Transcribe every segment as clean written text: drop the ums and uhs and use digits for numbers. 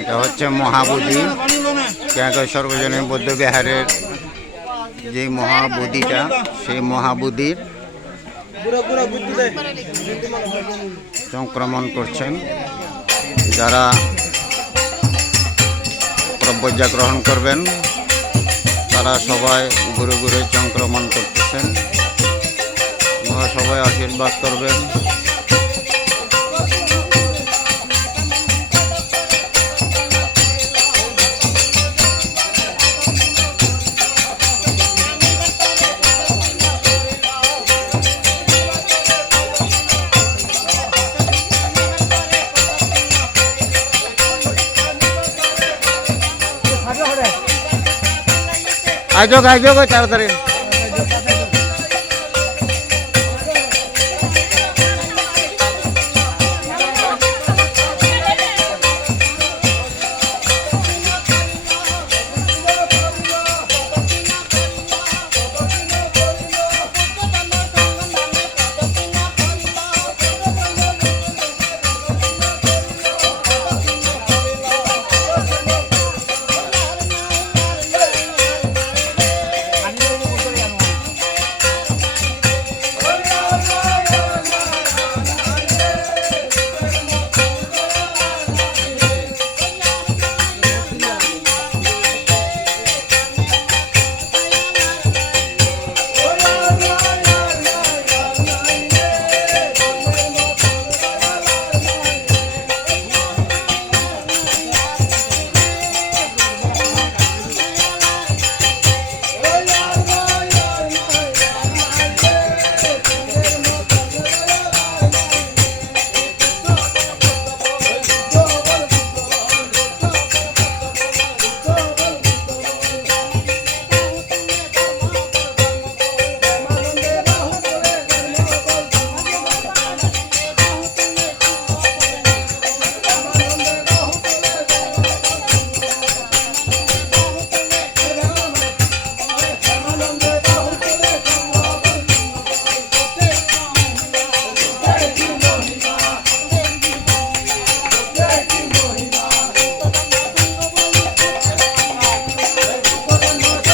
এটা হচ্ছে মহাবোধি, কেয়াগড় সর্বজনীন বৌদ্ধ বিহারের যে মহাবোধিটা, সেই মহাবোধির সংক্রমণ করছেন। যারা প্রব্রজা গ্রহণ করবেন তারা সবাই ঘুরে ঘুরে সংক্রমণ করতেছেন। সবাই আশীর্বাদ করবেন। আজো তাড়াতাড়ি।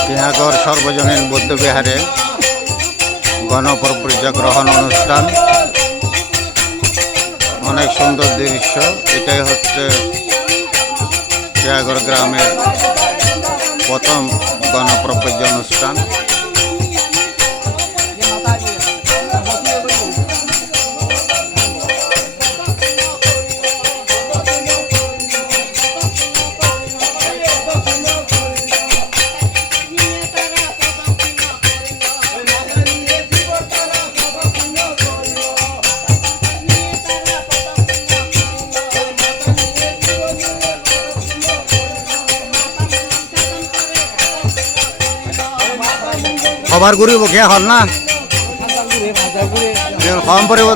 কেয়াগড় সর্বজনীন বৌদ্ধ বিহারে গণপ্রব্রজা গ্রহণ অনুষ্ঠান। অনেক সুন্দর দৃশ্য। এটাই হচ্ছে কেয়াগড় গ্রামের প্রথম গণপ্রব্রজা অনুষ্ঠান। খবর ঘুরিব খেয়া হল না কম পরিব।